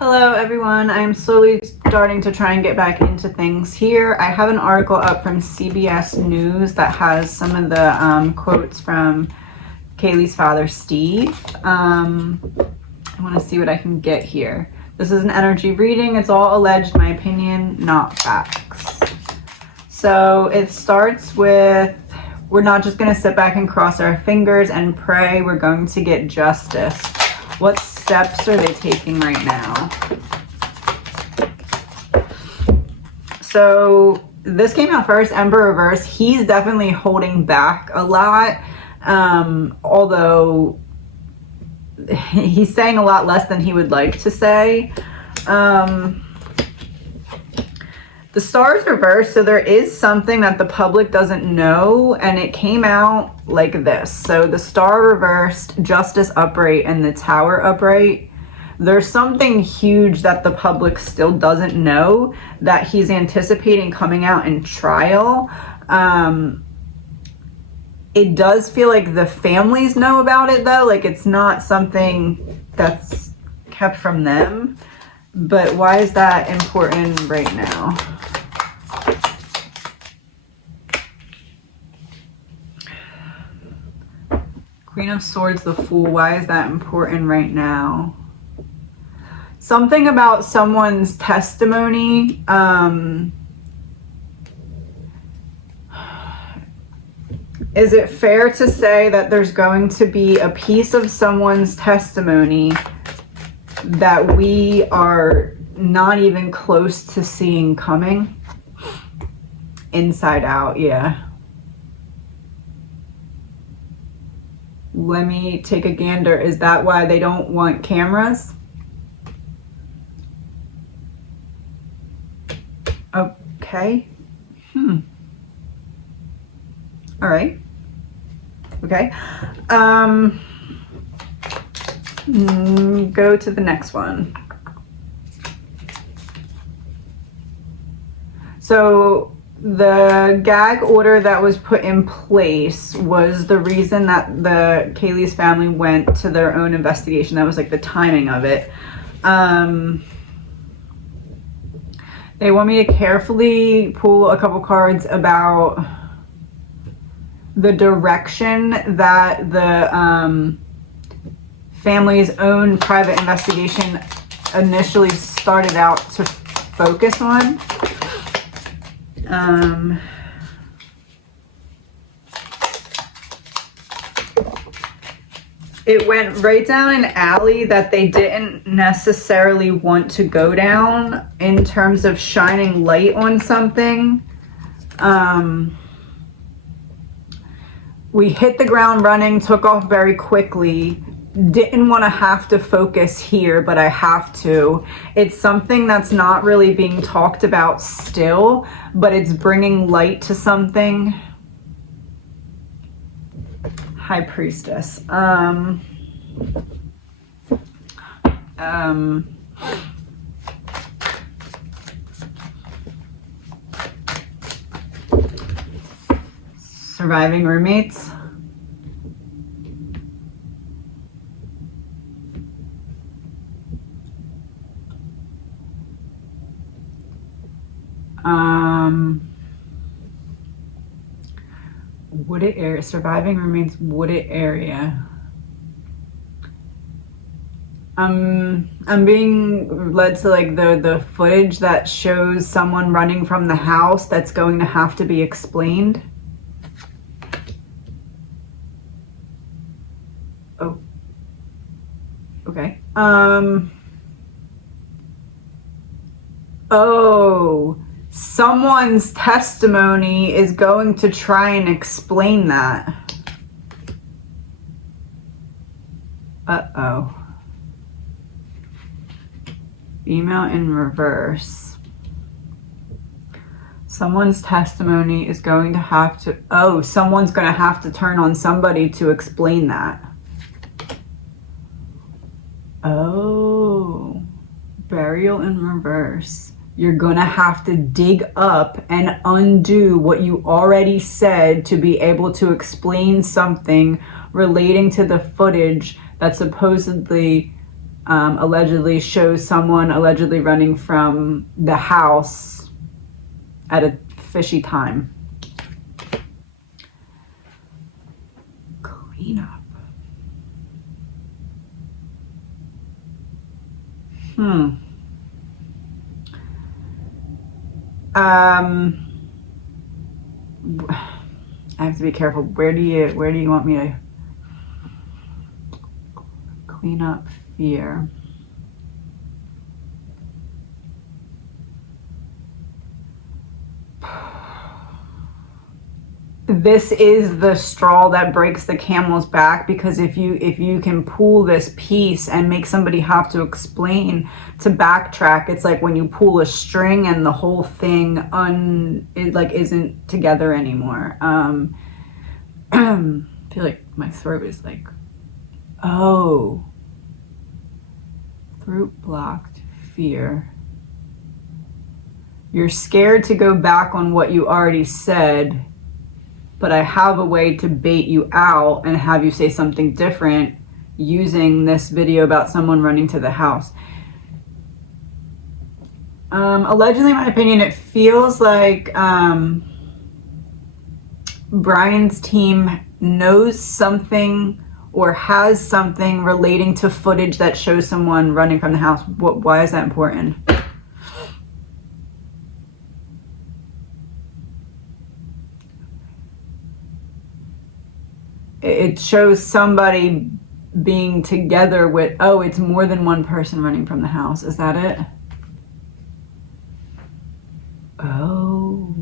Hello everyone, I'm slowly starting to try and get back into things here. I have an article up from CBS News that has some of the quotes from Kaylee's father, Steve. I want to see what I can get here. This is an energy reading. It's all alleged, my opinion, not facts. So it starts with, we're not just going to sit back and cross our fingers and pray. We're going to get justice. What steps are they taking right now? So this came out first, Emperor Reverse. He's definitely holding back a lot, although he's saying a lot less than he would like to say. The stars reversed, so there is something that the public doesn't know, and it came out like this. So the star reversed, justice upright, and the tower upright. There's something huge that the public still doesn't know that he's anticipating coming out in trial. It does feel like the families know about it, though. Like, it's not something that's kept from them. But why is that important right now? Queen of Swords, the Fool. Why is that important right now? Something about someone's testimony. Is it fair to say that there's going to be a piece of someone's testimony that we are not even close to seeing coming? Inside Out, yeah. Let me take a gander. Is that why they don't want cameras? Okay. All right. Okay. Go to the next one. So the gag order that was put in place was the reason that the Kaylee's family went to their own investigation. That was like the timing of it. They want me to carefully pull a couple cards about the direction that the family's own private investigation initially started out to focus on. It went right down an alley that they didn't necessarily want to go down in terms of shining light on something. We hit the ground running, took off very quickly. Didn't want to have to focus here, but I have to. It's something that's not really being talked about still, but it's bringing light to something. High Priestess. Surviving roommates. Wooded area, surviving roommates, wooded area. I'm being led to like the footage that shows someone running from the house that's going to have to be explained. Oh. Okay. Oh. Someone's testimony is going to try and explain that. Uh-oh. Female in reverse. Someone's testimony is going to have to... Oh, someone's going to have to turn on somebody to explain that. Oh. Burial in reverse. You're gonna have to dig up and undo what you already said to be able to explain something relating to the footage that supposedly allegedly shows someone allegedly running from the house at a fishy time. Clean up. I have to be careful. Where do you want me to clean up fear? This is the straw that breaks the camel's back, because if you can pull this piece and make somebody have to explain, to backtrack, it's like when you pull a string and the whole thing isn't together anymore. I feel like my throat is like, oh, throat blocked, fear. You're scared to go back on what you already said, but I have a way to bait you out and have you say something different using this video about someone running to the house. Allegedly, in my opinion, it feels like Brian's team knows something or has something relating to footage that shows someone running from the house. Why is that important? It shows somebody being together with, oh, it's more than one person running from the house. Is that it? Oh.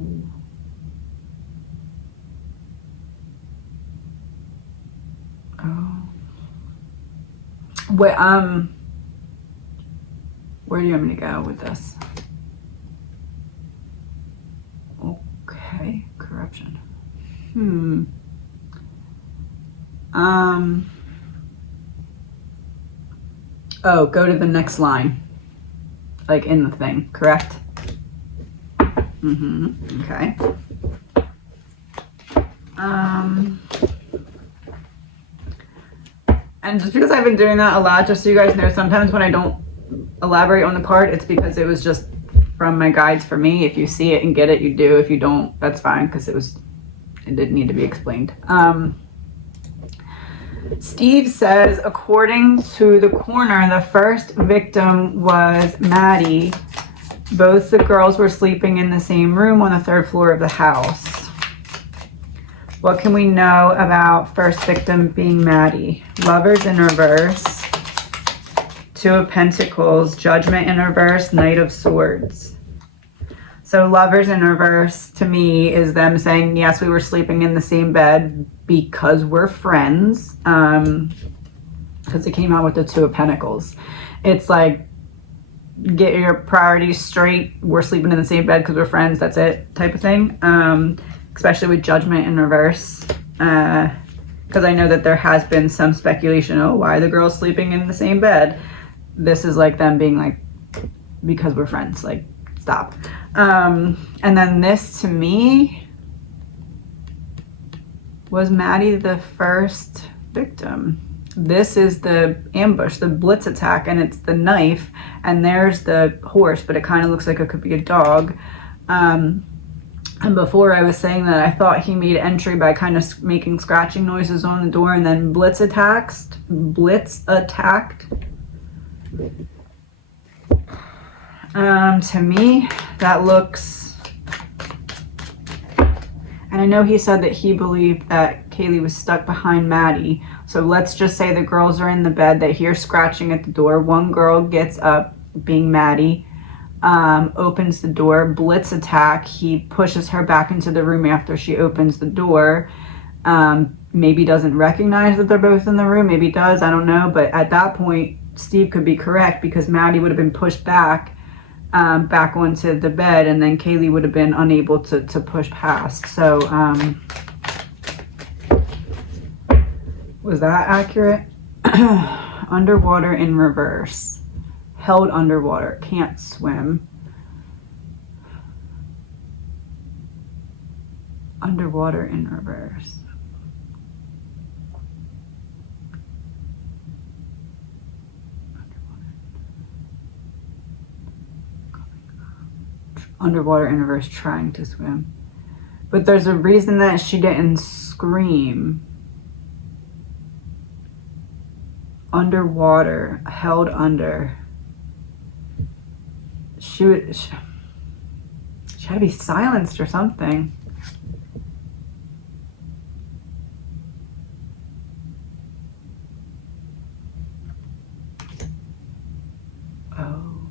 Oh. Wait, where do you want me to go with this? Okay, corruption. Oh, go to the next line. Like in the thing, correct? Okay. And just because I've been doing that a lot, just so you guys know, sometimes when I don't elaborate on the part, it's because it was just from my guides for me. If you see it and get it, you do. If you don't, that's fine, because it didn't need to be explained. Steve says, according to the coroner, the first victim was Maddie. Both the girls were sleeping in the same room on the 3rd floor of the house. What can we know about first victim being Maddie? Lovers in reverse, 2 of Pentacles, Judgment in reverse, Knight of Swords. So lovers in reverse to me is them saying, yes, we were sleeping in the same bed because we're friends. Because it came out with the 2 of Pentacles. It's like, get your priorities straight. We're sleeping in the same bed because we're friends. That's it, type of thing. Especially with Judgment in reverse. Because I know that there has been some speculation, oh, why are the girls sleeping in the same bed? This is like them being like, because we're friends. Like, stop. And then this, to me, was Maddie the first victim. This is the ambush, the blitz attack, and it's the knife, and there's the horse, but it kind of looks like it could be a dog. And before I was saying that I thought he made entry by kind of making scratching noises on the door and then blitz attacked. To me, that looks, and I know he said that he believed that Kaylee was stuck behind Maddie. So let's just say the girls are in the bed. They hear scratching at the door. One girl gets up, being Maddie, opens the door, blitz attack. He pushes her back into the room after she opens the door. Maybe doesn't recognize that they're both in the room. Maybe does, I don't know. But at that point, Steve could be correct, because Maddie would have been pushed back onto the bed, and then Kaylee would have been unable to push past. So, was that accurate? Underwater in reverse. Held underwater. Can't swim. Underwater in reverse. Underwater Underwater in reverse, trying to swim. But there's a reason that she didn't scream. Underwater, held under. She had to be silenced or something. Oh.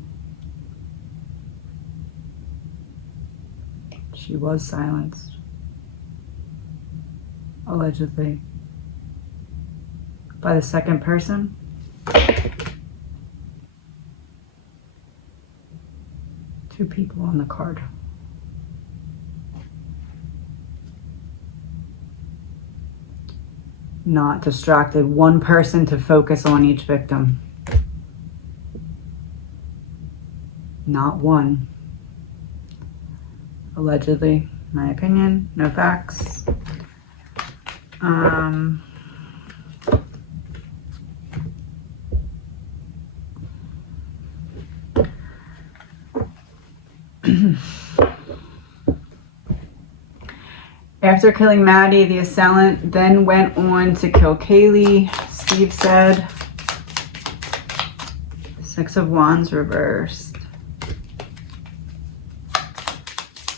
She was silenced. Allegedly. By the second person. Two people on the card. Not distracted. One person to focus on each victim. Not one. Allegedly, my opinion, no facts. After killing Maddie, the assailant then went on to kill Kaylee, Steve said. Six of Wands reversed.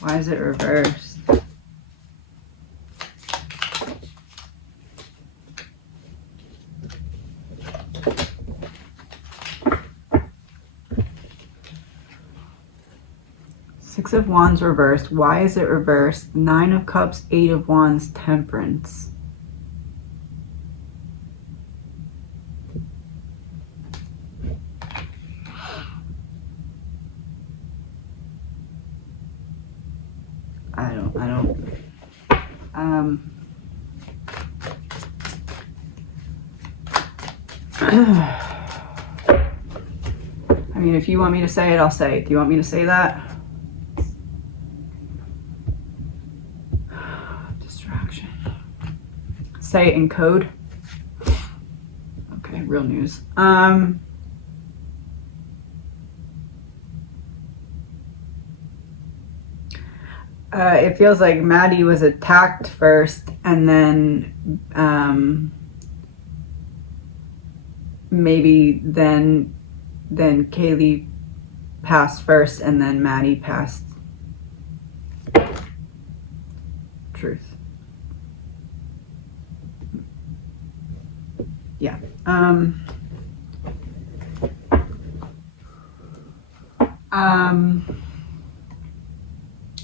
Why is it reversed? Six of Wands reversed. Why is it reversed? Nine of Cups, Eight of Wands, Temperance. I mean, if you want me to say it, I'll say it. Do you want me to say that? Distraction. Say it in code. Okay, real news. It feels like Maddie was attacked first, and then maybe then Kaylee passed first, and then Maddie passed. Truth. Yeah.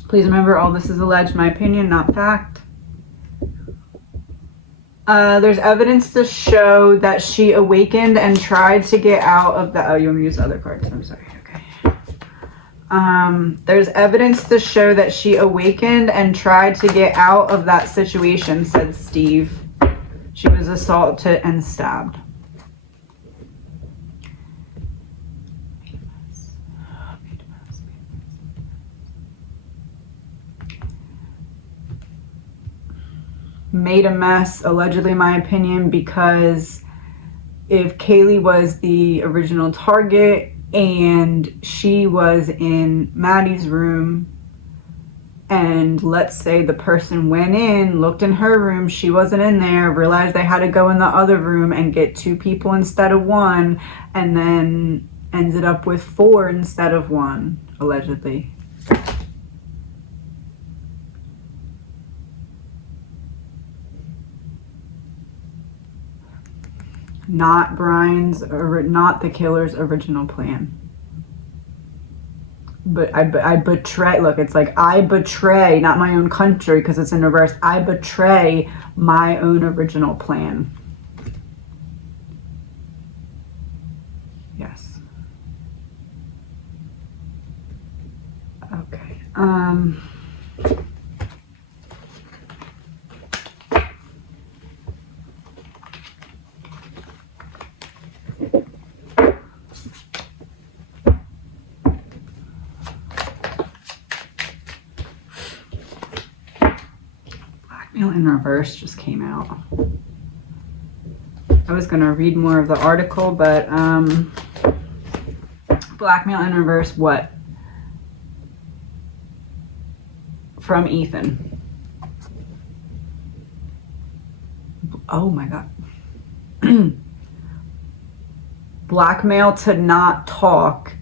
Please remember, all this is alleged, my opinion, not fact. There's evidence to show that she awakened and tried to get out of the... Oh, you want me to use other cards? I'm sorry. Okay. There's evidence to show that she awakened and tried to get out of that situation, said Steve. She was assaulted and stabbed. Made a mess, allegedly, my opinion, because if Kaylee was the original target and she was in Maddie's room, and let's say the person went in, looked in her room, she wasn't in there, realized they had to go in the other room and get two people instead of one, and then ended up with four instead of one, allegedly. Not Brian's, or not the killer's original plan. But I betray, look, it's like I betray, not my own country because it's in reverse. I betray my own original plan. Yes. Okay. Blackmail in reverse just came out. I was gonna read more of the article, but blackmail in reverse, what? from Ethan. Oh my God. Blackmail to not talk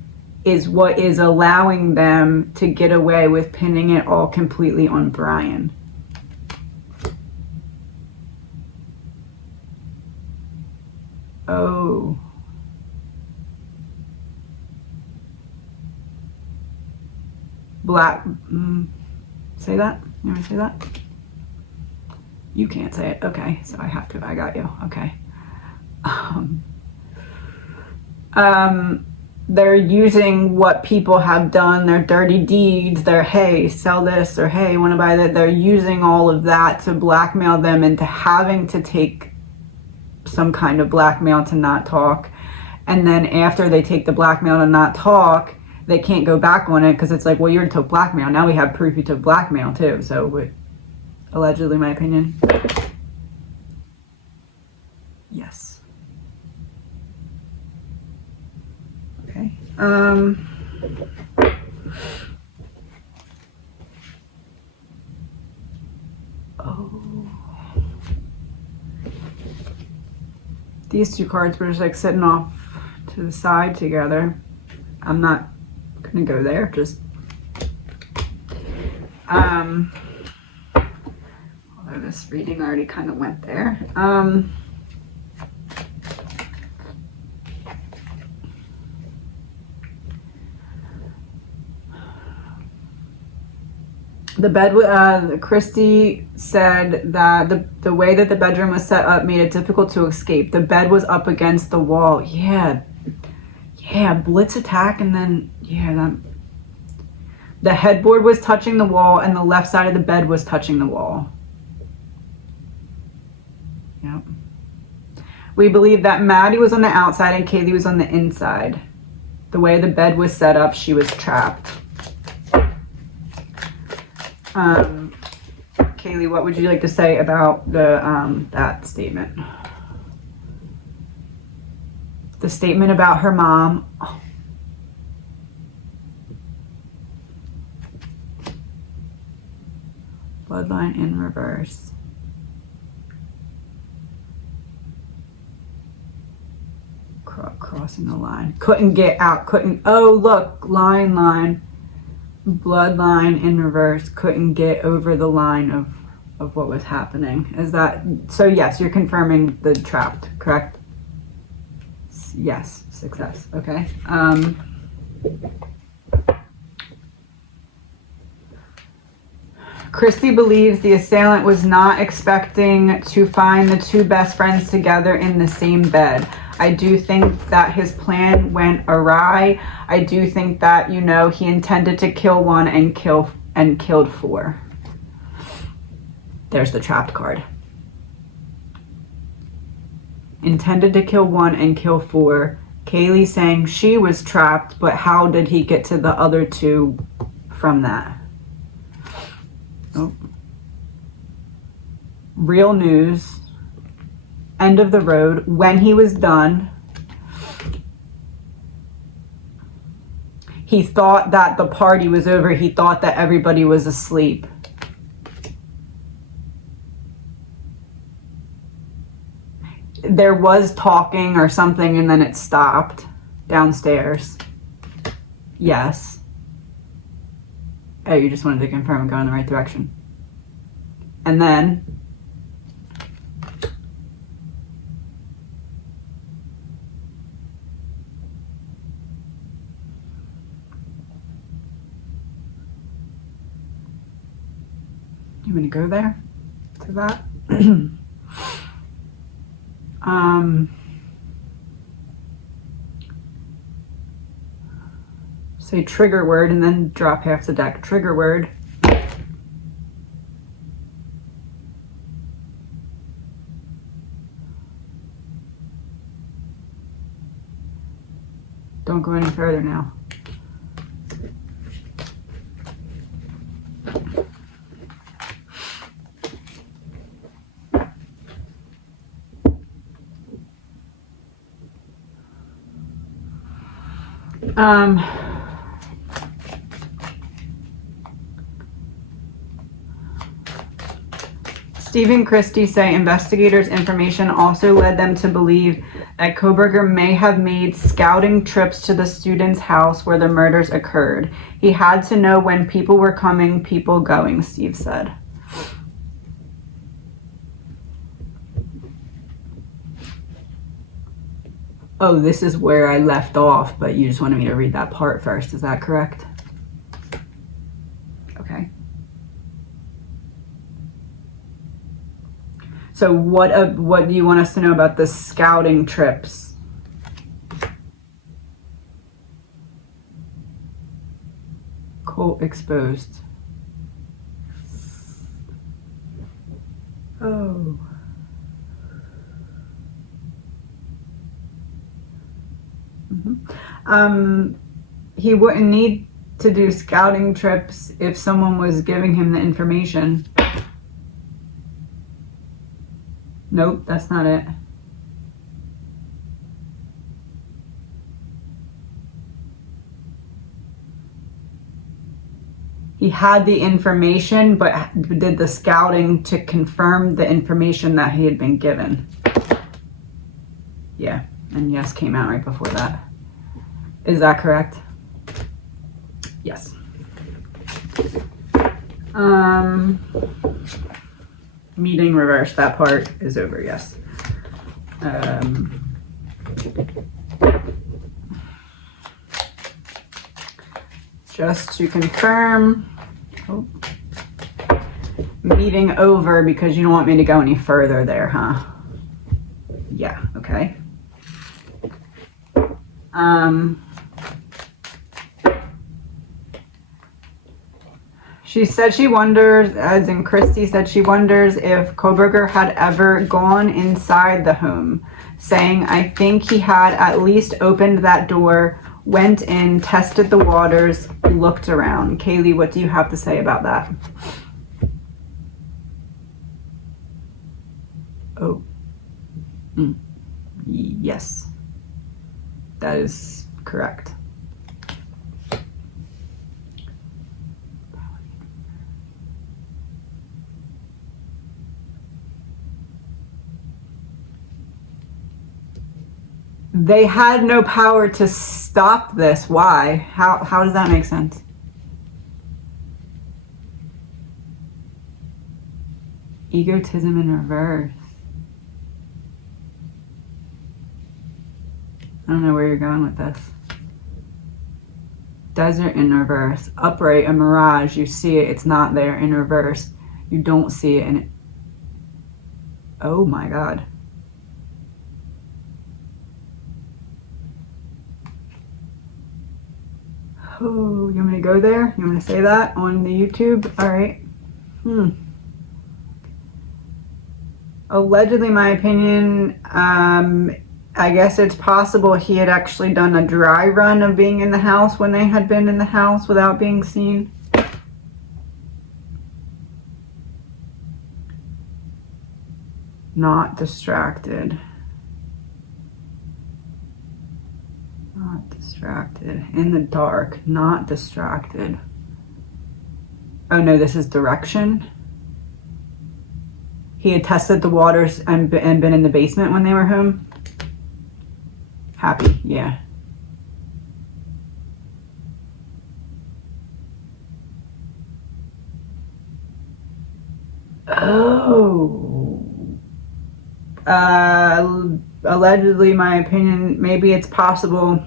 is what is allowing them to get away with pinning it all completely on Brian. Oh. Say that? You want me to say that? You can't say it. Okay, so I have to. I got you. Okay. They're using what people have done, their dirty deeds, their hey, sell this, or hey, want to buy that. They're using all of that to blackmail them into having to take some kind of blackmail to not talk. And then after they take the blackmail to not talk, they can't go back on it because it's like, well, you already took blackmail. Now we have proof you took blackmail too. So, allegedly, my opinion. Yes. Okay. Oh. These two cards were just like sitting off to the side together. I'm not gonna go there, just although this reading already kind of went there. The bed, Christy said that the way that the bedroom was set up made it difficult to escape. The bed was up against the wall. Yeah, blitz attack, and then, the headboard was touching the wall, and the left side of the bed was touching the wall. Yep. We believe that Maddie was on the outside and Kaylee was on the inside. The way the bed was set up, she was trapped. Kaylee, what would you like to say about the that statement? The statement about her mom. Oh. Bloodline in reverse. Crossing the line. Couldn't get out. Couldn't. Oh, look. Line. Bloodline in reverse. Couldn't get over the line of what was happening. Is that so? Yes, you're confirming the trapped, correct? Yes, success. Okay. Christy believes the assailant was not expecting to find the two best friends together in the same bed. I do think that his plan went awry. I do think that, he intended to kill one and killed four. There's the trapped card. Intended to kill one and kill four. Kaylee saying she was trapped, but how did he get to the other two from that? Oh. Real news. End of the road. When he was done, he thought that the party was over. He thought that everybody was asleep. There was talking or something, and then it stopped downstairs. Yes. Oh, you just wanted to confirm I'm going in the right direction. And then you want to go there to that? Say trigger word and then drop half the deck. Trigger word. Don't go any further now. Stephen Christie say investigators' information also led them to believe that Kohberger may have made scouting trips to the student's house where the murders occurred. He had to know when people were coming, people going, Steve said. Oh, this is where I left off, but you just wanted me to read that part first. Is that correct? Okay. So what do you want us to know about the scouting trips? Colt exposed. Oh. He wouldn't need to do scouting trips if someone was giving him the information. Nope, that's not it. He had the information, but did the scouting to confirm the information that he had been given. Yeah, and yes came out right before that. Is that correct? Yes. Meeting reversed. That part is over, yes. Just to confirm, meeting over because you don't want me to go any further there, huh? Yeah, okay. She said she wonders, as in Christy said, she wonders if Kohberger had ever gone inside the home, saying, I think he had at least opened that door, went in, tested the waters, looked around. Kaylee, what do you have to say about that? Oh. Yes. That is correct. They had no power to stop this. Why? How does that make sense? Egotism in reverse. I don't know where you're going with this. Desert in reverse. Upright, a mirage. You see it, it's not there. In reverse, you don't see it. And oh my God. Oh, you want me to go there? You want me to say that on the YouTube? All right. Allegedly, my opinion, I guess it's possible he had actually done a dry run of being in the house when they had been in the house without being seen. Not distracted. Not distracted. In the dark. Not distracted. Oh no, this is direction. He had tested the waters and been in the basement when they were home. Happy, yeah. Oh. Allegedly, my opinion, maybe it's possible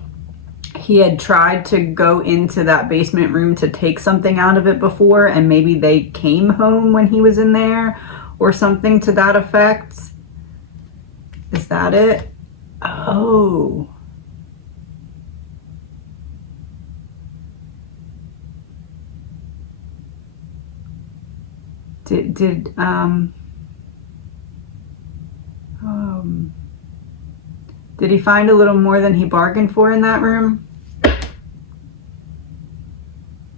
he had tried to go into that basement room to take something out of it before, and maybe they came home when he was in there, or something to that effect. Is that it? Oh. Did he find a little more than he bargained for in that room?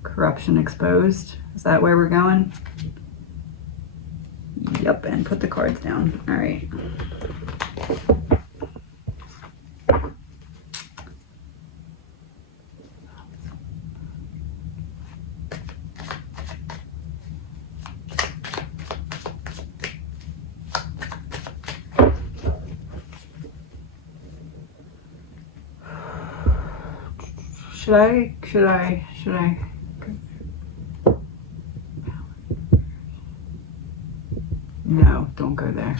Corruption exposed. Is that where we're going? Yep, and put the cards down. All right. Should I? No, don't go there.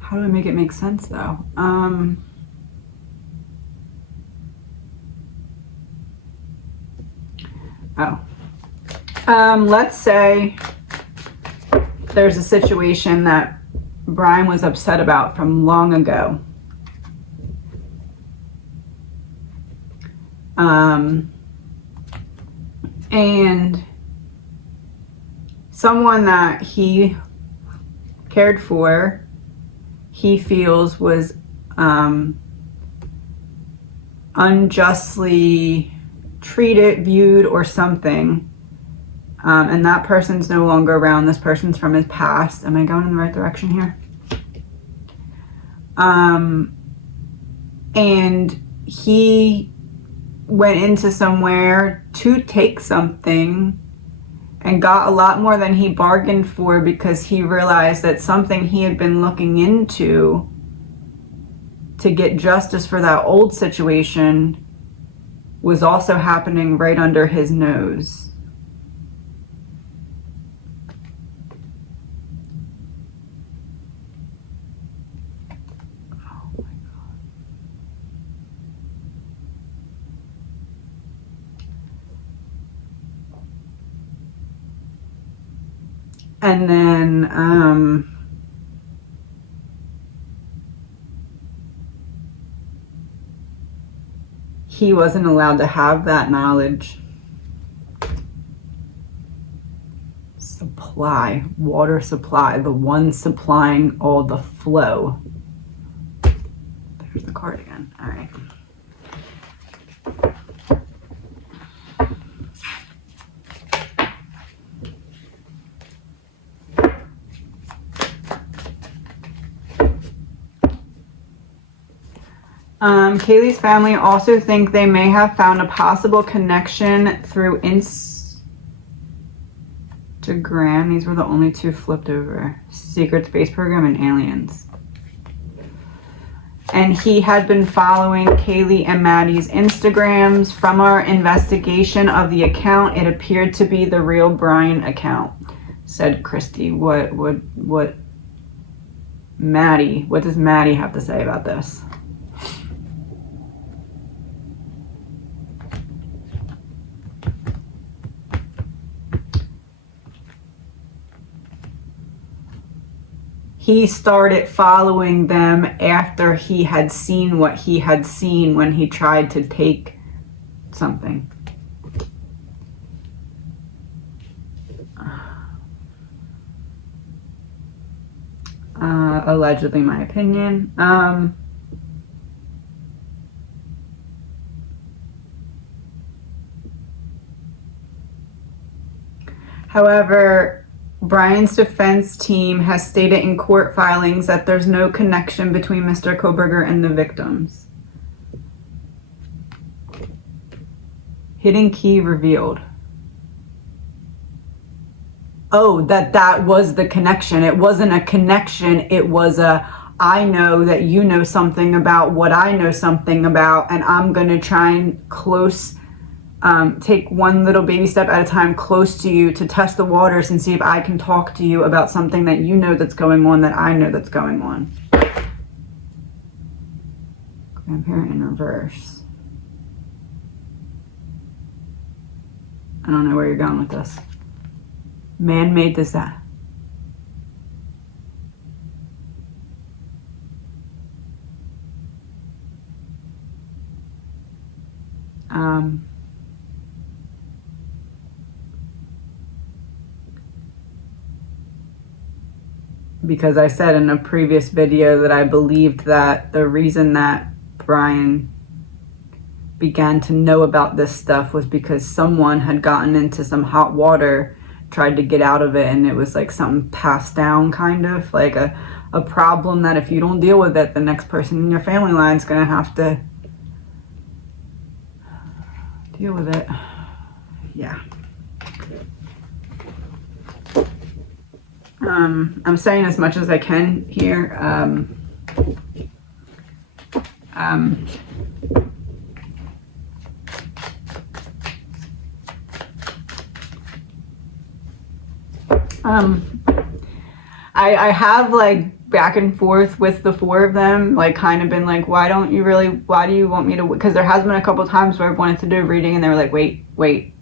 How do I make it make sense though? Let's say there's a situation that Brian was upset about from long ago. And someone that he cared for, he feels was unjustly treated, viewed, or something. And that person's no longer around. This person's from his past. Am I going in the right direction here? And he went into somewhere to take something and got a lot more than he bargained for because he realized that something he had been looking into to get justice for that old situation was also happening right under his nose. And then, he wasn't allowed to have that knowledge. Supply, water supply, the one supplying all the flow. There's the card again. All right. Kaylee's family also think they may have found a possible connection through Instagram. These were the only two flipped over. Secret Space Program and Aliens. And he had been following Kaylee and Maddie's Instagrams. From our investigation of the account, it appeared to be the real Brian account, said Christy. What does Maddie have to say about this? He started following them after he had seen what he had seen when he tried to take something. Allegedly, my opinion. However, Brian's defense team has stated in court filings that there's no connection between Mr. Koberger and the victims. Hidden key revealed. Oh, that was the connection. It wasn't a connection. It was I know that you know something about what I know something about, and I'm going to try and take one little baby step at a time close to you to test the waters and see if I can talk to you about something that you know that's going on, that I know that's going on. Grandparent in reverse. I don't know where you're going with this. Man made this that. Because I said in a previous video that I believed that the reason that Brian began to know about this stuff was because someone had gotten into some hot water, tried to get out of it, and it was like something passed down, kind of like a problem that if you don't deal with it, the next person in your family line is going to have to deal with it. Yeah. I'm saying as much as I can here. Um, I have like back and forth with the four of them, like kind of been like, why do you want me to, because there has been a couple times where I've wanted to do a reading and they were like, wait,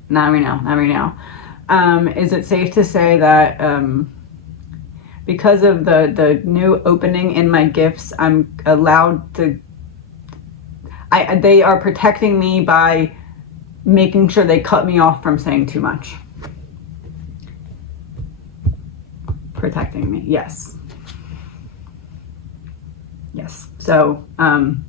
not right now. Is it safe to say that because of the new opening in my gifts, I'm allowed to, they are protecting me by making sure they cut me off from saying too much. Protecting me, yes. Yes. So, and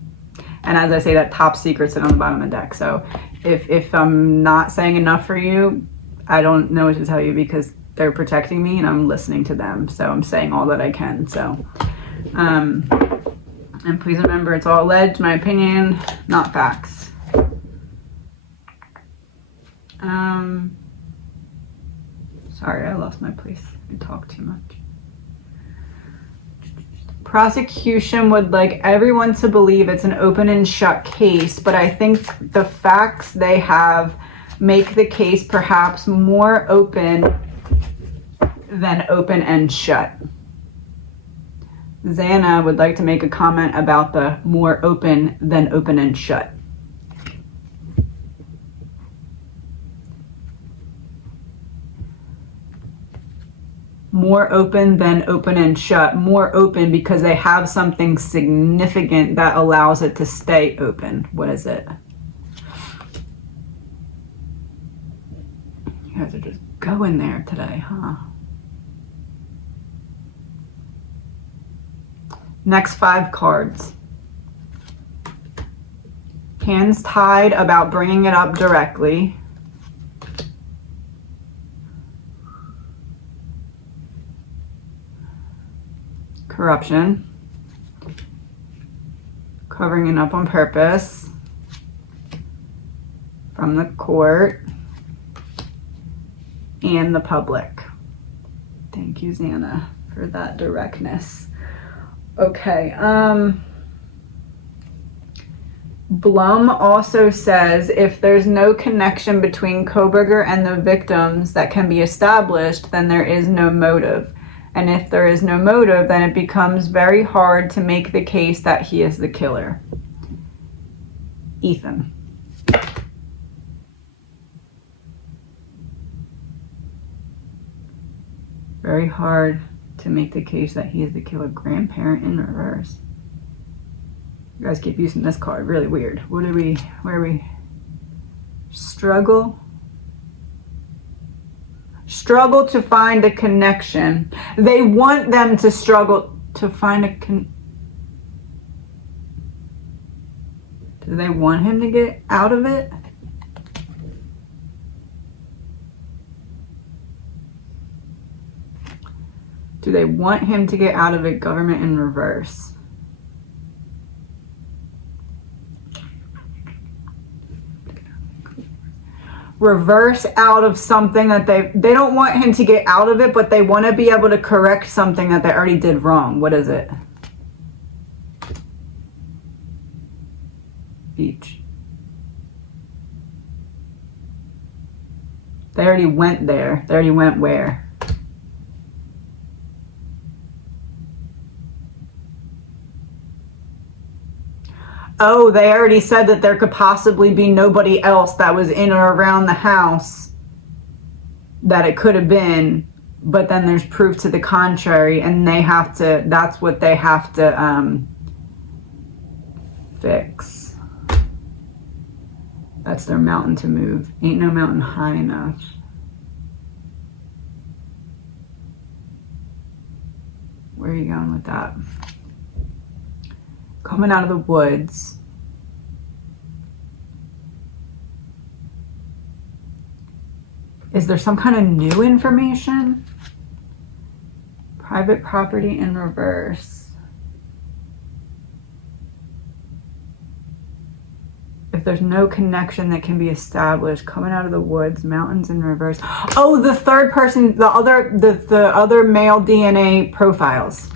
as I say, that top secret's on the bottom of the deck. So if I'm not saying enough for you, I don't know what to tell you because they're protecting me and I'm listening to them. So I'm saying all that I can. So, and please remember, it's all alleged, my opinion, not facts. Sorry, I lost my place. I talk too much. Prosecution would like everyone to believe it's an open and shut case, but I think the facts they have make the case perhaps more open than open and shut. Xana would like to make a comment about the more open than open and shut. More open than open and shut. More open because they have something significant that allows it to stay open. What is it? You guys are just going there today, huh? Next 5 cards. Hands tied about bringing it up directly. Corruption. Covering it up on purpose. From the court. And the public. Thank you, Xana, for that directness. Okay, Blum also says if there's no connection between Kohberger and the victims that can be established, then there is no motive. And if there is no motive, then it becomes very hard to make the case that he is the killer. Ethan. Very hard to make the case that he is the killer. Grandparent in reverse. You guys keep using this card. Really weird. Where are we? Struggle. Struggle to find a connection. They want them to struggle to find a Do they want him to get out of it? Do they want him to get out of it? Government in reverse. Reverse out of something that they don't want him to get out of it, but they want to be able to correct something that they already did wrong. What is it? Beach. They already went there. They already went where? Oh, they already said that there could possibly be nobody else that was in or around the house that it could have been, but then there's proof to the contrary, and they have to, that's what they have to fix. That's their mountain to move. Ain't no mountain high enough. Where are you going with that? Coming out of the woods. Is there some kind of new information? Private property in reverse. If there's no connection that can be established, coming out of the woods, mountains in reverse. Oh, the third person, the other male DNA profiles.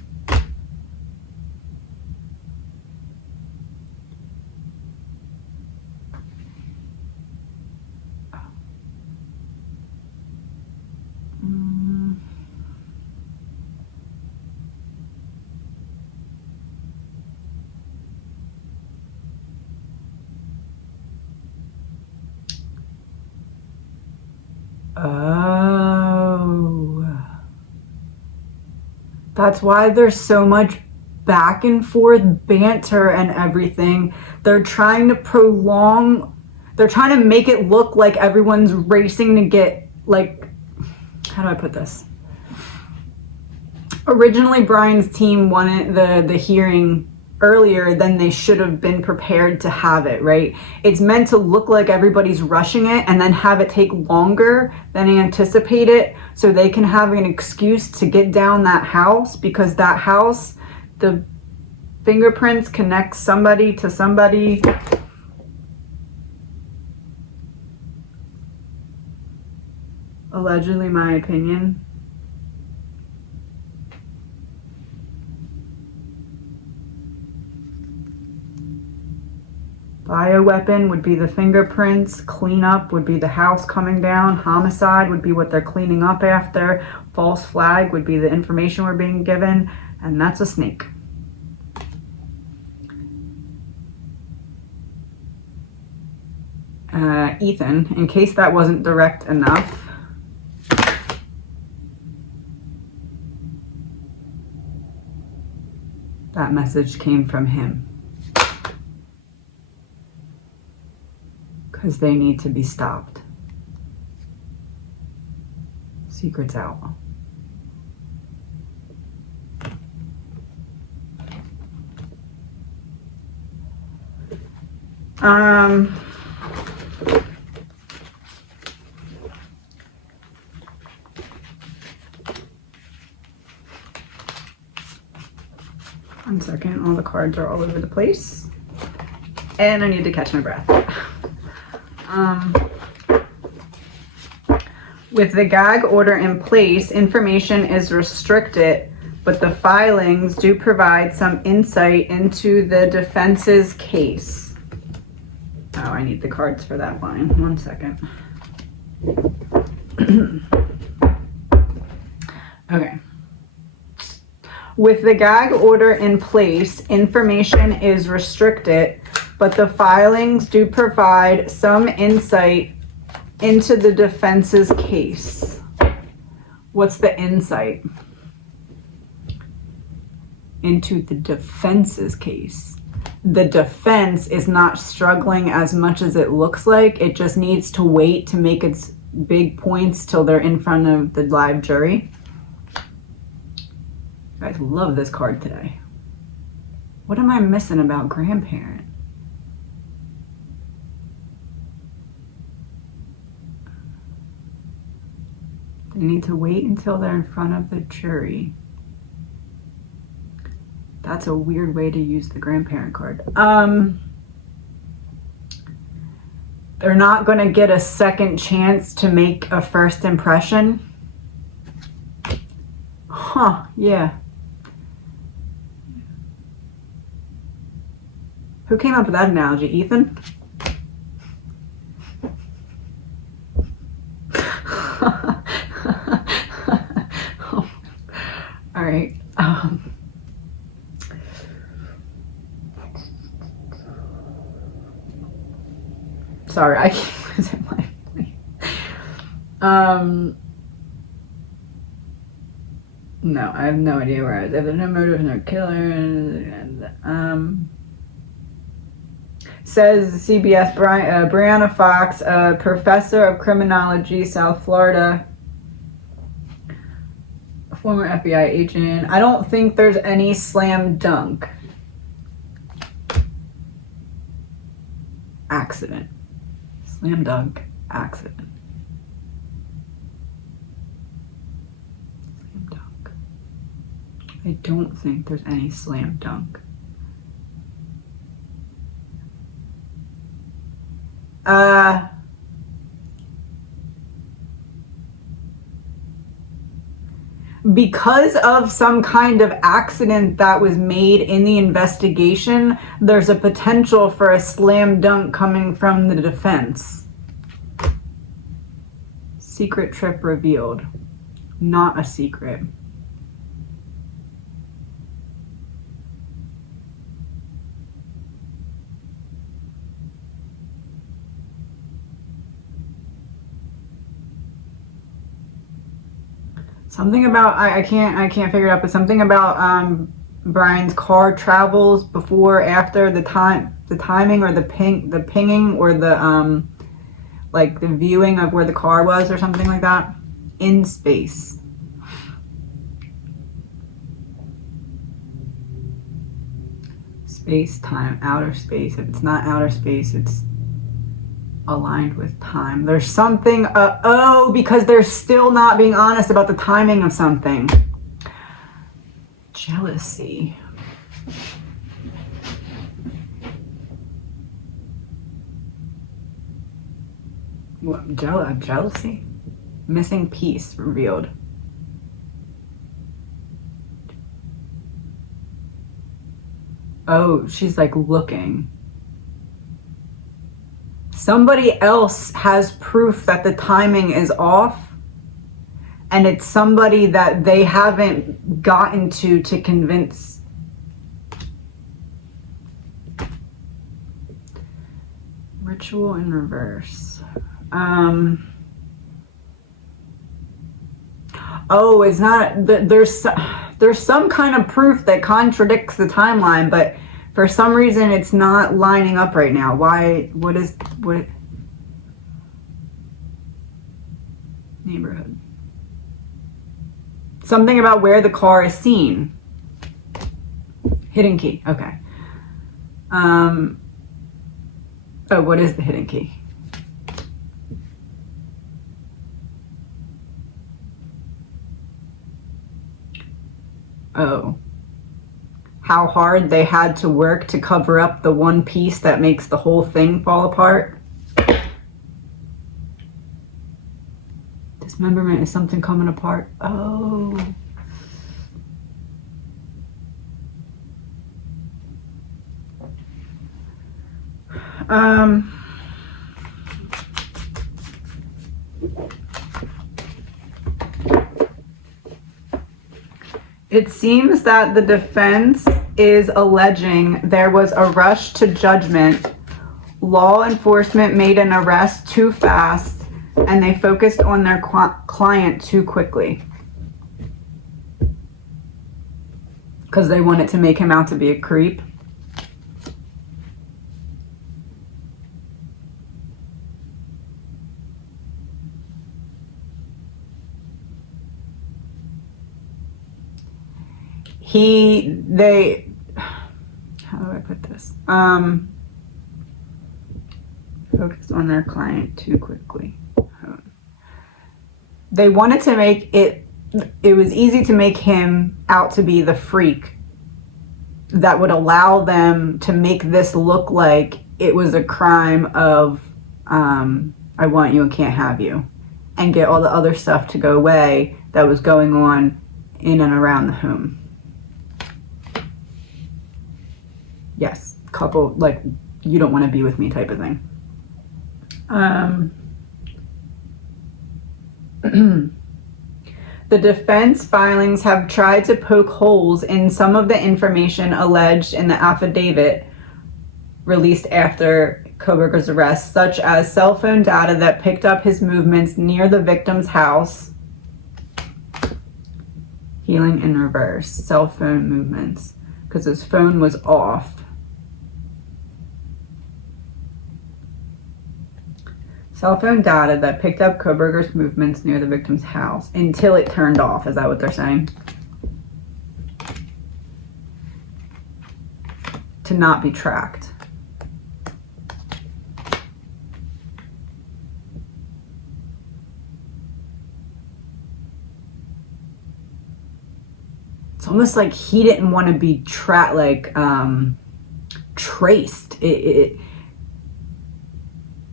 Oh. That's why there's so much back and forth banter and everything. They're trying to they're trying to make it look like everyone's racing to get, like, how do I put this? Originally, Brian's team wanted the hearing earlier than they should have been prepared to have it, right? It's meant to look like everybody's rushing it and then have it take longer than anticipated so they can have an excuse to get down that house, because that house, the fingerprints connect somebody to somebody. Allegedly, my opinion. Bioweapon would be the fingerprints. Cleanup would be the house coming down. Homicide would be what they're cleaning up after. False flag would be the information we're being given. And that's a snake. Ethan, in case that wasn't direct enough, that message came from him. Because they need to be stopped. Secret's out. One second, all the cards are all over the place. And I need to catch my breath. With the gag order in place, information is restricted, but the filings do provide some insight into the defense's case. Oh, I need the cards for that line. One second. Okay. With the gag order in place, information is restricted, but the filings do provide some insight into the defense's case. What's the insight? Into the defense's case. The defense is not struggling as much as it looks like. It just needs to wait to make its big points till they're in front of the live jury. You guys love this card today. What am I missing about grandparent? They need to wait until they're in front of the jury. That's a weird way to use the grandparent card. They're not going to get a second chance to make a first impression. Huh, yeah. Who came up with that analogy? Ethan? All right. Sorry, I can't losing my no, I have no idea where I was. There's no motive, no killer, and says CBS Brianna Fox, a professor of criminology, South Florida, a former FBI agent. I don't think there's any slam dunk accident. Slam dunk accident. Slam dunk. I don't think there's any slam dunk. Because of some kind of accident that was made in the investigation, there's a potential for a slam dunk coming from the defense. Secret trip revealed. Not a secret. Something about I can't figure it out, but something about Brian's car travels before, after the timing, or the pinging, or the like the viewing of where the car was, or something like that, in space. Space, time, outer space. If it's not outer space, it's aligned with time. There's something, oh, because they're still not being honest about the timing of something. Jealousy. What, jealousy? Missing piece revealed. Oh, she's like looking. Somebody else has proof that the timing is off, and it's somebody that they haven't gotten to convince. Ritual in reverse. Oh, it's not. There's some kind of proof that contradicts the timeline, but for some reason it's not lining up right now. Why? What? Neighborhood. Something about where the car is seen. Hidden key. Okay. Oh, what is the hidden key? Oh. How hard they had to work to cover up the one piece that makes the whole thing fall apart. Dismemberment is something coming apart. Oh. It seems that the defense is alleging there was a rush to judgment. Law enforcement made an arrest too fast, and they focused on their client too quickly. Because they wanted to make him out to be a creep. How do I put this? Focused on their client too quickly. They wanted to make it was easy to make him out to be the freak that would allow them to make this look like it was a crime of I want you and can't have you, and get all the other stuff to go away that was going on in and around the home. Yes, couple, like, you don't want to be with me type of thing. The defense filings have tried to poke holes in some of the information alleged in the affidavit released after Kohberger's arrest, such as cell phone data that picked up his movements near the victim's house. Healing in reverse. Cell phone movements. Because his phone was off. Cell phone data that picked up Kohberger's movements near the victim's house until it turned off. Is that what they're saying? To not be tracked. It's almost like he didn't want to be traced.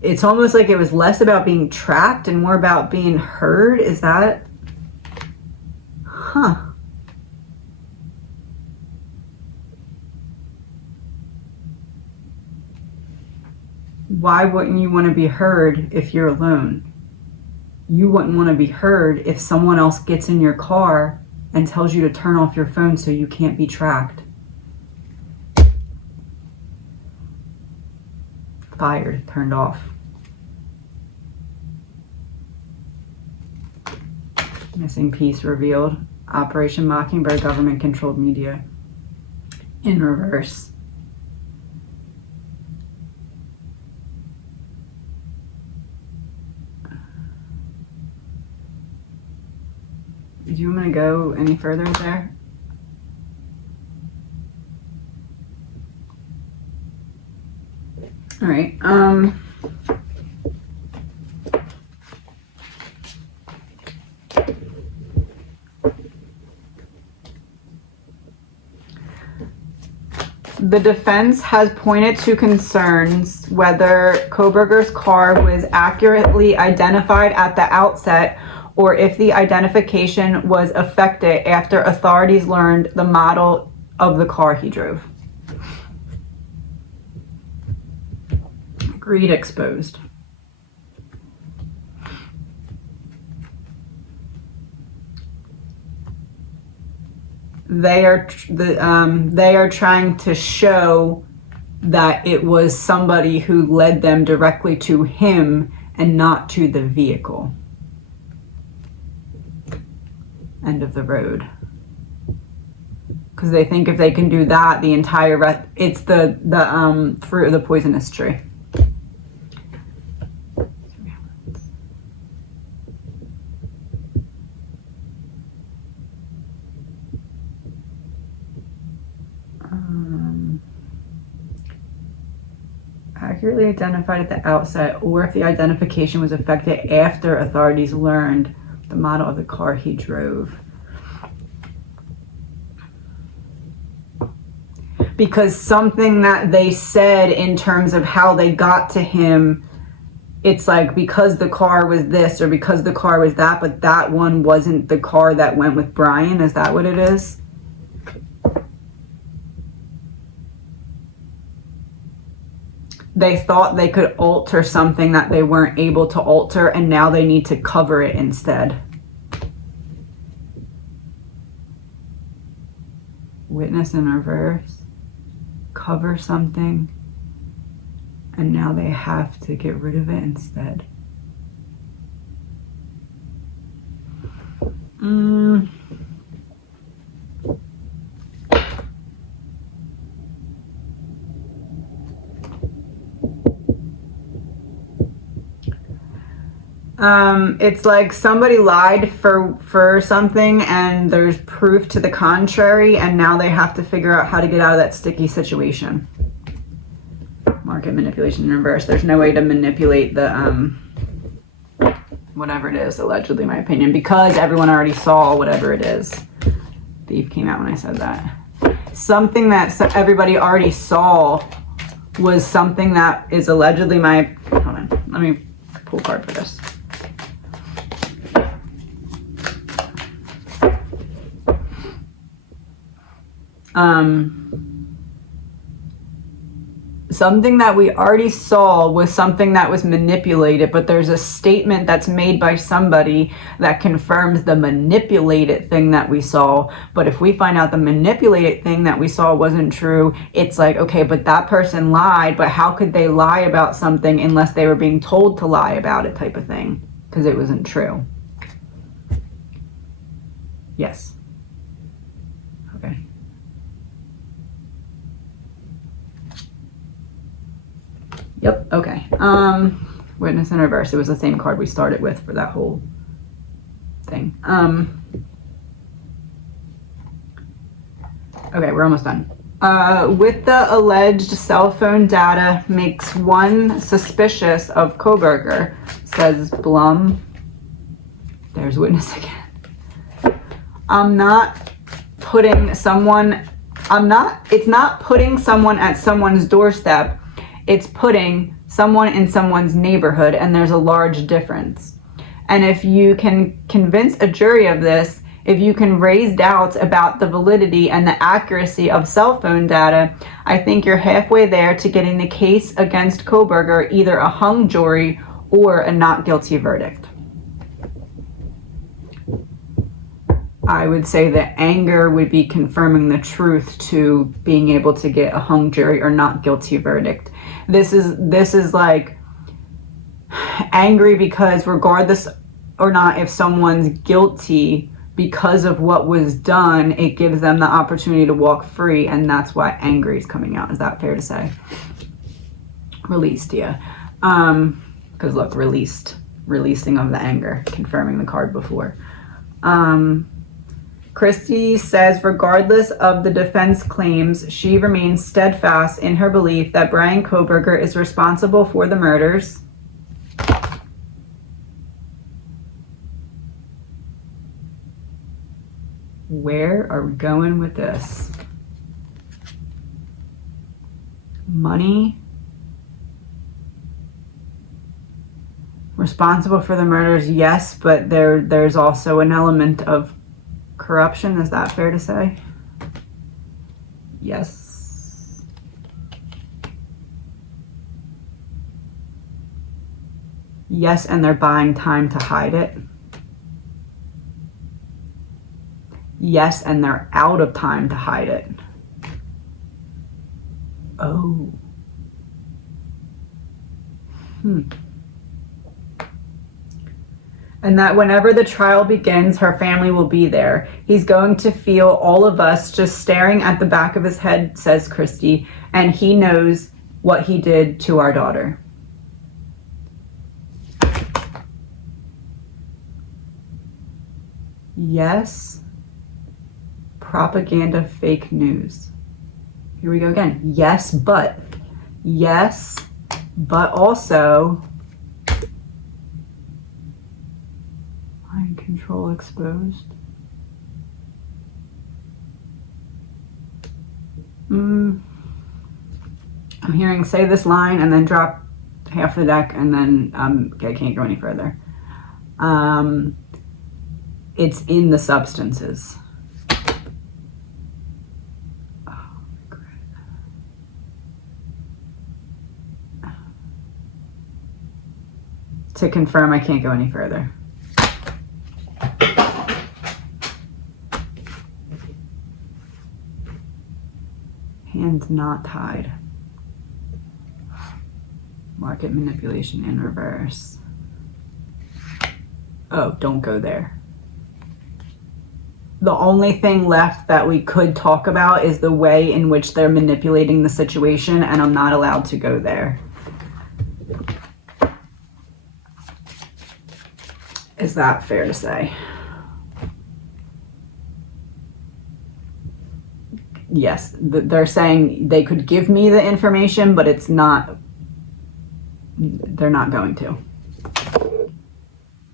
It's almost like it was less about being tracked and more about being heard. Is that? Huh. Why wouldn't you want to be heard if you're alone? You wouldn't want to be heard if someone else gets in your car and tells you to turn off your phone so you can't be tracked. Fired, turned off. Missing piece revealed. Operation Mockingbird, government-controlled media. In reverse. Do you want me to go any further there? All right. The defense has pointed to concerns whether Kohberger's car was accurately identified at the outset or if the identification was affected after authorities learned the model of the car he drove. Greed exposed. They are trying to show that it was somebody who led them directly to him and not to the vehicle. End of the road. Because they think if they can do that, the entire it's the fruit of the poisonous tree. Accurately identified at the outset, or if the identification was affected after authorities learned the model of the car he drove. Because something that they said in terms of how they got to him, it's like because the car was this or because the car was that, but that one wasn't the car that went with Brian. Is that what it is? They thought they could alter something that they weren't able to alter, and now they need to cover it instead. Witness in reverse. Cover something, and now they have to get rid of it instead. It's like somebody lied for something and there's proof to the contrary, and now they have to figure out how to get out of that sticky situation. Market manipulation in reverse. There's no way to manipulate the whatever it is, allegedly, my opinion, because everyone already saw whatever it is. Thief came out when I said that. Something that everybody already saw was something that is allegedly my... Hold on, let me pull a card for this. Something that we already saw was something that was manipulated, but there's a statement that's made by somebody that confirms the manipulated thing that we saw. But if we find out the manipulated thing that we saw wasn't true, it's like, okay, but that person lied, but how could they lie about something unless they were being told to lie about it, type of thing, because it wasn't true. Yes. Okay. Yep, okay. Witness in reverse. It was the same card we started with for that whole thing. Okay, we're almost done. With the alleged cell phone data makes one suspicious of Kohberger, says Blum. There's witness again. It's not putting someone at someone's doorstep. It's putting someone in someone's neighborhood, and there's a large difference. And if you can convince a jury of this, if you can raise doubts about the validity and the accuracy of cell phone data, I think you're halfway there to getting the case against Kohberger either a hung jury or a not guilty verdict. I would say that anger would be confirming the truth to being able to get a hung jury or not guilty verdict. This is like angry because regardless or not, if someone's guilty because of what was done, it gives them the opportunity to walk free, and that's why angry is coming out. Is that fair to say? Released, yeah. Because look, releasing of the anger, confirming the card before. Christy says, regardless of the defense claims, she remains steadfast in her belief that Brian Kohberger is responsible for the murders. Where are we going with this? Money. Responsible for the murders, yes, but there's also an element of corruption. Is that fair to say? Yes. Yes, and they're buying time to hide it. Yes, and they're out of time to hide it. Oh. And that whenever the trial begins, her family will be there. He's going to feel all of us just staring at the back of his head, says Christy, and he knows what he did to our daughter. Yes. Propaganda, fake news. Here we go again. Yes, but also mind control exposed. I'm hearing say this line and then drop half the deck, and then I can't go any further. It's in the substances. To confirm, I can't go any further. Hands not tied. Market manipulation in reverse. Oh, don't go there. The only thing left that we could talk about is the way in which they're manipulating the situation, and I'm not allowed to go there. Is that fair to say? Yes, they're saying they could give me the information, but it's not, they're not going to.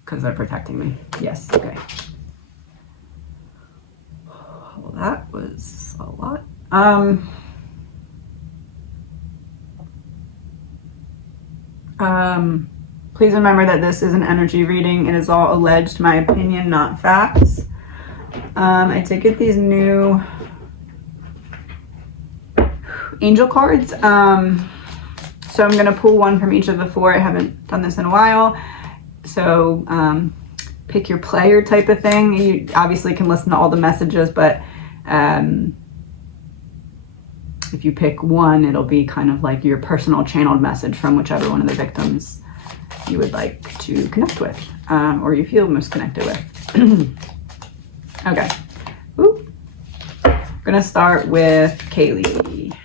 Because they're protecting me. Yes, okay. Well, that was a lot. Please remember that this is an energy reading. It is all alleged, my opinion, not facts. I did get these new angel cards. So I'm going to pull one from each of the four. I haven't done this in a while. So pick your player type of thing. You obviously can listen to all the messages, but if you pick one, it'll be kind of like your personal channeled message from whichever one of the victims you would like to connect with, or you feel most connected with. Okay. Ooh. I'm gonna start with Kaylee.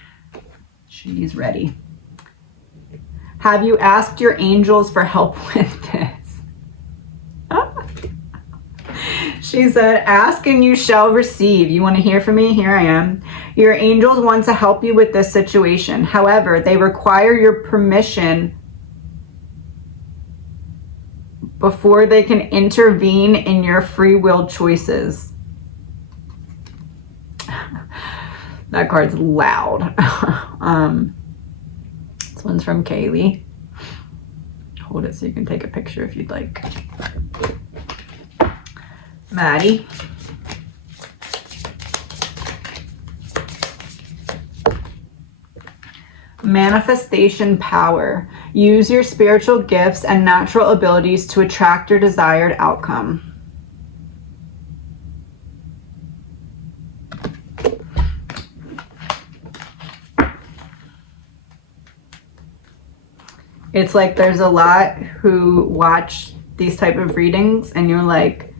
She's ready. Have you asked your angels for help with this? She said, ask and you shall receive. You want to hear from me? Here I am. Your angels want to help you with this situation. However, they require your permission before they can intervene in your free will choices. That card's loud. This one's from Kaylee. Hold it so you can take a picture if you'd like. Maddie. Manifestation power. Use your spiritual gifts and natural abilities to attract your desired outcome. It's like there's a lot who watch these type of readings and you're like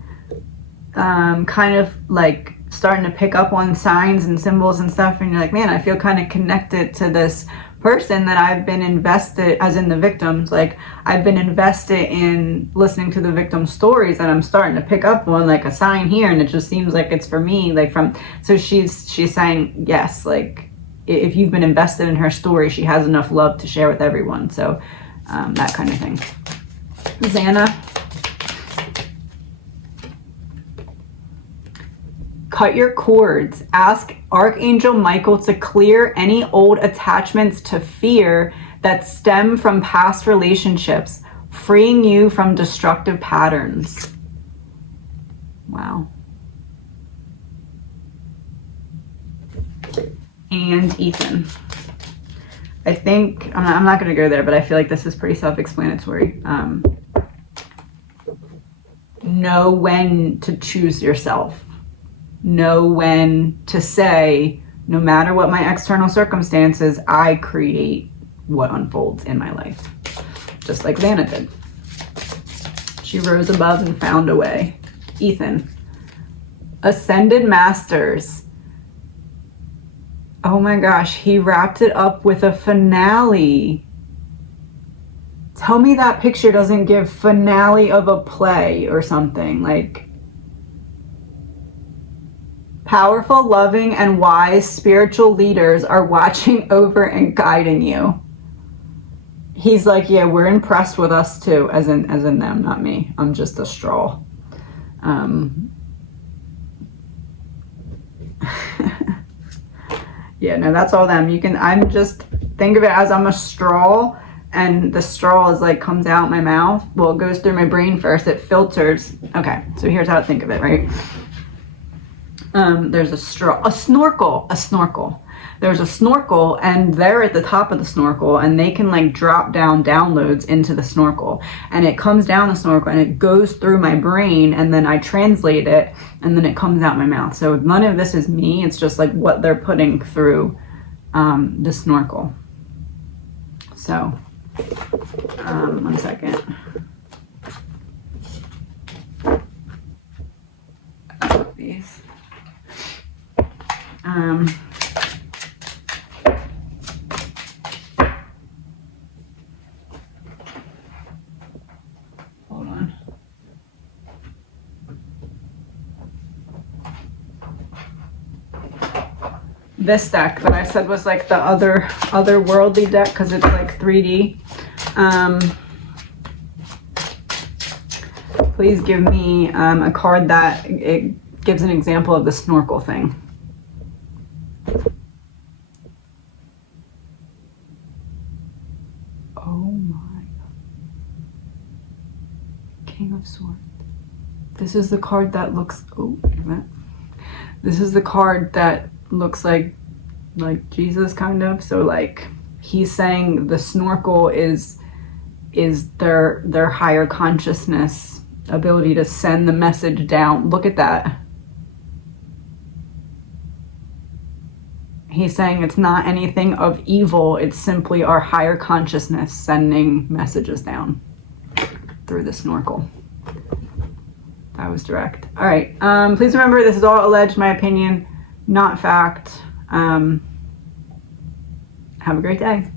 kind of like starting to pick up on signs and symbols and stuff, and you're like, man, I feel kind of connected to this person that I've been invested, as in the victims, like I've been invested in listening to the victim stories, and I'm starting to pick up on like a sign here, and it just seems like it's for me, like from, so she's saying yes, like if you've been invested in her story, she has enough love to share with everyone. So that kind of thing. Xana. Cut your cords. Ask Archangel Michael to clear any old attachments to fear that stem from past relationships, freeing you from destructive patterns. Wow. And Ethan. I think, I'm not going to go there, but I feel like this is pretty self-explanatory. Know when to choose yourself. Know when to say, no matter what my external circumstances, I create what unfolds in my life. Just like Xana did. She rose above and found a way. Ethan. Ascended Masters. Oh my gosh, he wrapped it up with a finale. Tell me that picture doesn't give finale of a play or something. Like, powerful, loving, and wise spiritual leaders are watching over and guiding you. He's like, yeah, we're impressed with us too, as in them, not me. I'm just a straw. Yeah, no, that's all them. You can, I'm just, think of it as I'm a straw, and the straw is like, comes out my mouth. Well, it goes through my brain first, it filters. Okay, so here's how to think of it, right? There's a straw, a snorkel. There's a snorkel, and they're at the top of the snorkel, and they can like drop down downloads into the snorkel, and it comes down the snorkel and it goes through my brain, and then I translate it, and then it comes out my mouth. So none of this is me. It's just like what they're putting through the snorkel. So one second. These. Hold on. This deck that I said was like the otherworldly deck because it's like 3D. Please give me a card that it gives an example of the snorkel thing. Oh my. King of Swords. This is the card that looks, oh, this is the card that looks like Jesus kind of. So like he's saying the snorkel is their higher consciousness ability to send the message down. Look at that. He's saying it's not anything of evil. It's simply our higher consciousness sending messages down through the snorkel. That was direct. All right. Please remember, this is all alleged, my opinion, not fact. Have a great day.